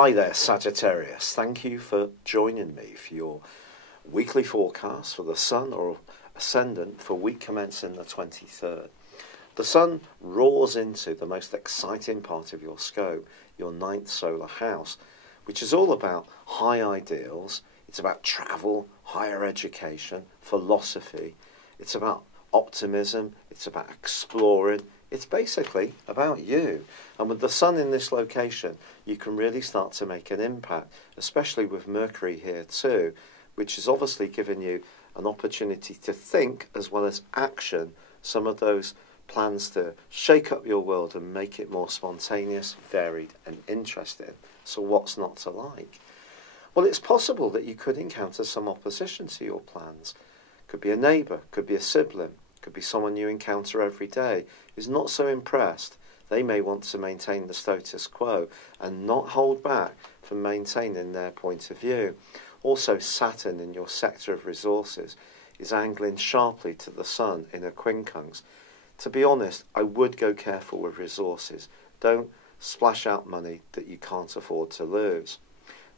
Hi there, Sagittarius. Thank you for joining me for your weekly forecast for the Sun or Ascendant for week commencing the 23rd. The Sun roars into the most exciting part of your scope, your 9th solar house, which is all about high ideals. It's about travel, higher education, philosophy. It's about optimism. It's about exploring. It's basically about you. And with the Sun in this location, you can really start to make an impact, especially with Mercury here too, which is obviously giving you an opportunity to think as well as action some of those plans to shake up your world and make it more spontaneous, varied and interesting. So what's not to like? Well, it's possible that you could encounter some opposition to your plans. Could be a neighbour, could be a sibling, could be someone you encounter every day who's not so impressed. They may want to maintain the status quo and not hold back from maintaining their point of view. Also, Saturn in your sector of resources is angling sharply to the Sun in a quincunx. To be honest, I would go careful with resources. Don't splash out money that you can't afford to lose.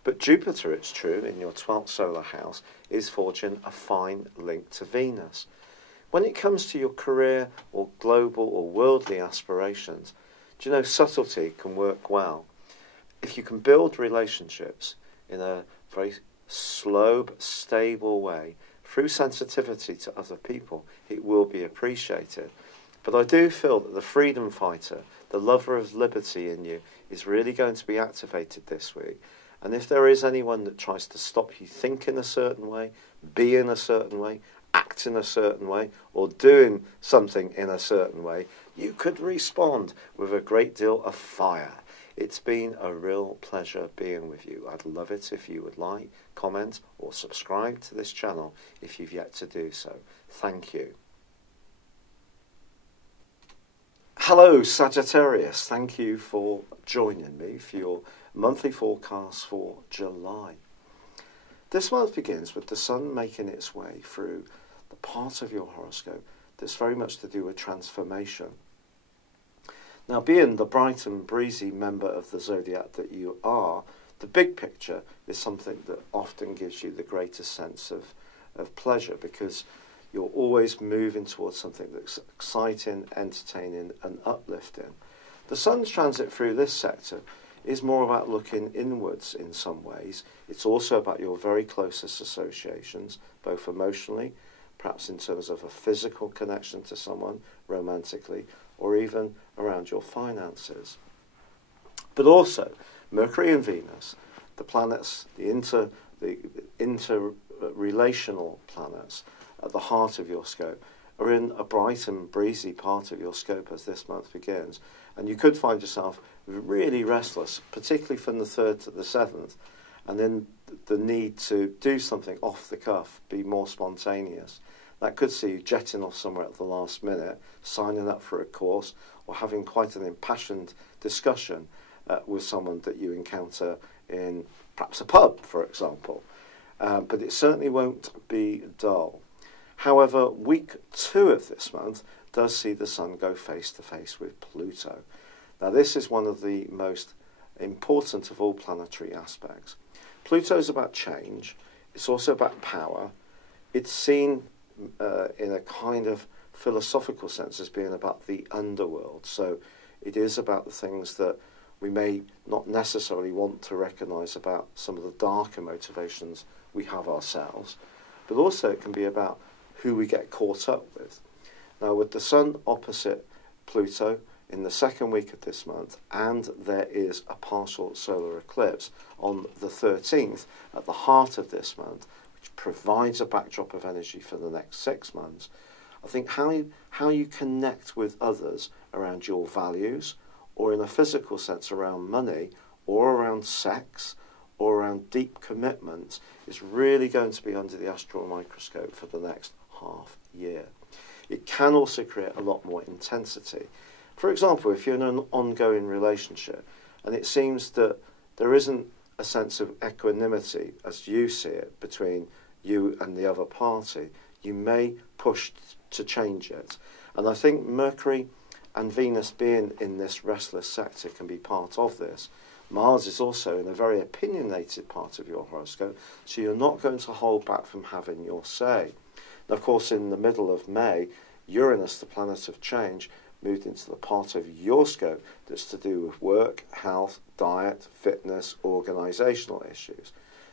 But Jupiter, it's true, in your 12th solar house, is forging a fine link to Venus. When it comes to your career or global or worldly aspirations, do you know subtlety can work well? If you can build relationships in a very slow but stable way, through sensitivity to other people, it will be appreciated. But I do feel that the freedom fighter, the lover of liberty in you, is really going to be activated this week. And if there is anyone that tries to stop you thinking a certain way, being a certain way, act in a certain way, or doing something in a certain way, you could respond with a great deal of fire. It's been a real pleasure being with you. I'd love it if you would like, comment, or subscribe to this channel if you've yet to do so. Thank you. Hello, Sagittarius. Thank you for joining me for your monthly forecast for July. This month begins with the Sun making its way through the part of your horoscope that's very much to do with transformation. Now, being the bright and breezy member of the Zodiac that you are, the big picture is something that often gives you the greatest sense of pleasure, because you're always moving towards something that's exciting, entertaining and uplifting. The Sun's transit through this sector is more about looking inwards in some ways. It's also about your very closest associations, both emotionally, perhaps in terms of a physical connection to someone romantically, or even around your finances. But also, Mercury and Venus, the planets, the interrelational planets at the heart of your scope, are in a bright and breezy part of your scope as this month begins. And you could find yourself really restless, particularly from the 3rd to the 7th, and then the need to do something off the cuff, be more spontaneous. That could see you jetting off somewhere at the last minute, signing up for a course, or having quite an impassioned discussion with someone that you encounter in perhaps a pub, for example. But it certainly won't be dull. However, week 2 of this month does see the Sun go face to face with Pluto. Now, this is one of the most important of all planetary aspects. Pluto's about change. It's also about power. It's seen in a kind of philosophical sense as being about the underworld. So it is about the things that we may not necessarily want to recognise about some of the darker motivations we have ourselves. But also it can be about who we get caught up with. Now, with the Sun opposite Pluto in the second week of this month, and there is a partial solar eclipse on the 13th at the heart of this month, which provides a backdrop of energy for the next 6 months, I think how you connect with others around your values, or in a physical sense around money, or around sex, or around deep commitments, is really going to be under the astral microscope for the next half year. It can also create a lot more intensity. For example, if you're in an ongoing relationship and it seems that there isn't a sense of equanimity as you see it between you and the other party, you may push to change it. And I think Mercury and Venus being in this restless sector can be part of this. Mars is also in a very opinionated part of your horoscope, so you're not going to hold back from having your say. And of course, in the middle of May, Uranus, the planet of change, moved into the part of your scope that's to do with work, health, diet, fitness, organisational issues.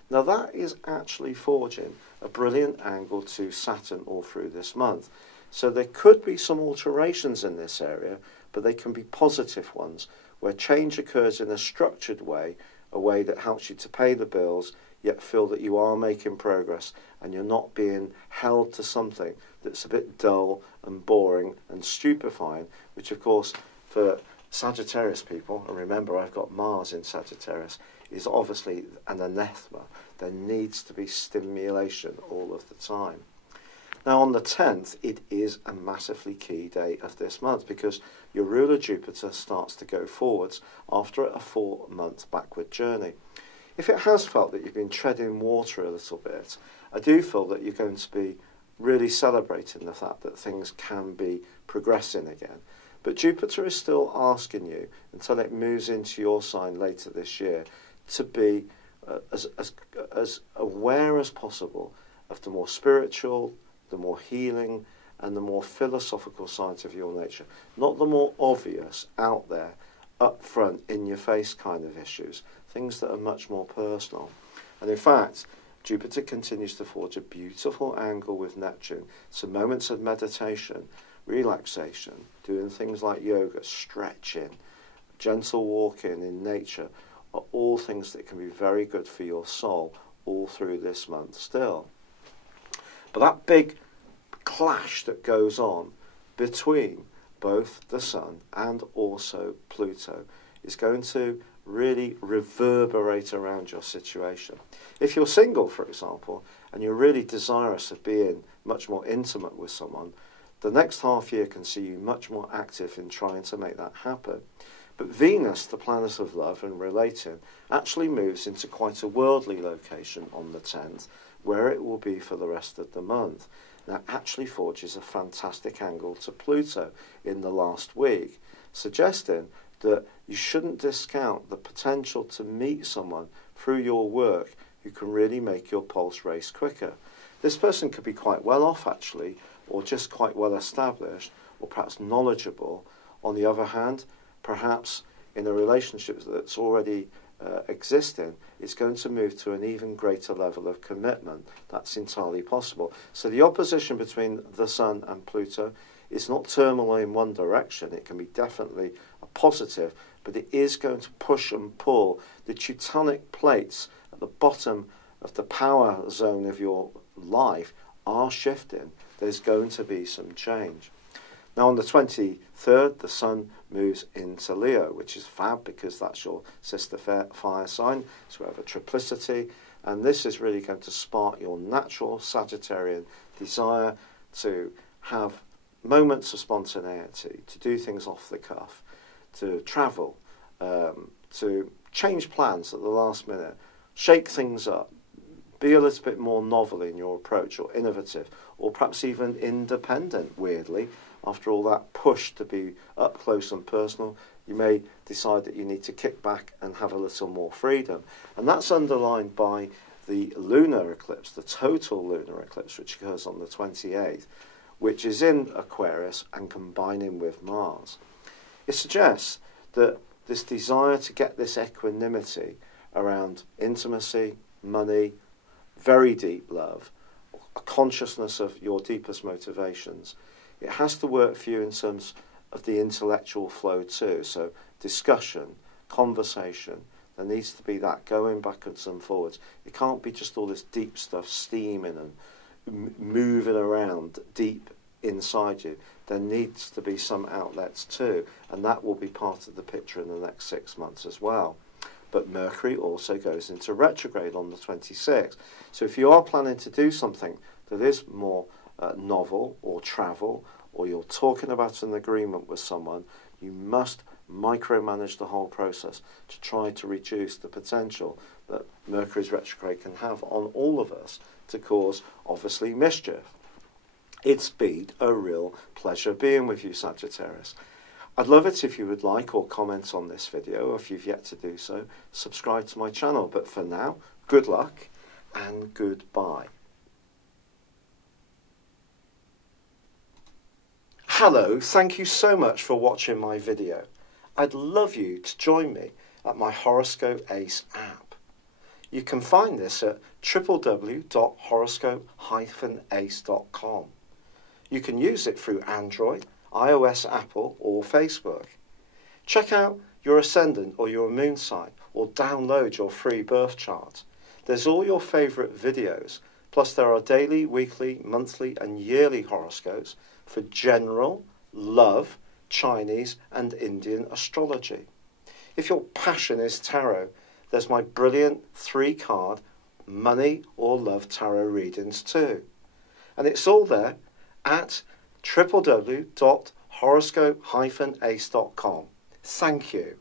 Now that is actually forging a brilliant angle to Saturn all through this month. So there could be some alterations in this area, but they can be positive ones, where change occurs in a structured way, a way that helps you to pay the bills, yet feel that you are making progress and you're not being held to something that's a bit dull and boring and stupefying, which of course for Sagittarius people, and remember I've got Mars in Sagittarius, is obviously an anathema. There needs to be stimulation all of the time. Now on the 10th, it is a massively key day of this month because your ruler Jupiter starts to go forwards after a 4-month backward journey. If it has felt that you've been treading water a little bit, I do feel that you're going to be really celebrating the fact that things can be progressing again. But Jupiter is still asking you, until it moves into your sign later this year, to be as aware as possible of the more spiritual, the more healing, and the more philosophical sides of your nature. Not the more obvious, out there, up front, in your face kind of issues. Things that are much more personal. And in fact, Jupiter continues to forge a beautiful angle with Neptune. So moments of meditation, relaxation, doing things like yoga, stretching, gentle walking in nature, are all things that can be very good for your soul all through this month still. But that big clash that goes on between both the Sun and also Pluto is going to really reverberate around your situation. If you're single, for example, and you're really desirous of being much more intimate with someone, the next half year can see you much more active in trying to make that happen. But Venus, the planet of love and relating, actually moves into quite a worldly location on the 10th, where it will be for the rest of the month. That actually forges a fantastic angle to Pluto in the last week, suggesting that you shouldn't discount the potential to meet someone through your work who can really make your pulse race quicker. This person could be quite well off actually, or just quite well established, or perhaps knowledgeable. On the other hand, perhaps in a relationship that's already existing, it's going to move to an even greater level of commitment. That's entirely possible. So the opposition between the Sun and Pluto is not turmoil in one direction. It can be definitely a positive, but it is going to push and pull. The Teutonic plates at the bottom of the power zone of your life are shifting. There's going to be some change. Now on the 23rd, the Sun moves into Leo, which is fab because that's your sister fire sign. So we have a triplicity, and this is really going to spark your natural Sagittarian desire to have moments of spontaneity, to do things off the cuff, to travel, to change plans at the last minute, shake things up, be a little bit more novel in your approach or innovative, or perhaps even independent, weirdly. After all that push to be up close and personal, you may decide that you need to kick back and have a little more freedom. And that's underlined by the lunar eclipse, the total lunar eclipse, which occurs on the 28th, which is in Aquarius and combining with Mars. It suggests that this desire to get this equanimity around intimacy, money, very deep love, a consciousness of your deepest motivations, it has to work for you in terms of the intellectual flow too. So discussion, conversation, there needs to be that going backwards and forwards. It can't be just all this deep stuff steaming and moving around deep inside you. There needs to be some outlets too, and that will be part of the picture in the next 6 months as well. But Mercury also goes into retrograde on the 26th. So if you are planning to do something that is more novel or travel, or you're talking about an agreement with someone, you must micromanage the whole process to try to reduce the potential that Mercury's retrograde can have on all of us to cause, obviously, mischief. It's been a real pleasure being with you, Sagittarius. I'd love it if you would like or comment on this video. If you've yet to do so, subscribe to my channel. But for now, good luck and goodbye. Hello, thank you so much for watching my video. I'd love you to join me at my Horoscope Ace app. You can find this at www.horoscope-ace.com. You can use it through Android, iOS, Apple or Facebook. Check out your ascendant or your moon sign or download your free birth chart. There's all your favourite videos, plus there are daily, weekly, monthly and yearly horoscopes for general, love, Chinese and Indian astrology. If your passion is tarot, there's my brilliant 3-card money or love tarot readings too. And it's all there at www.horoscope-ace.com. Thank you.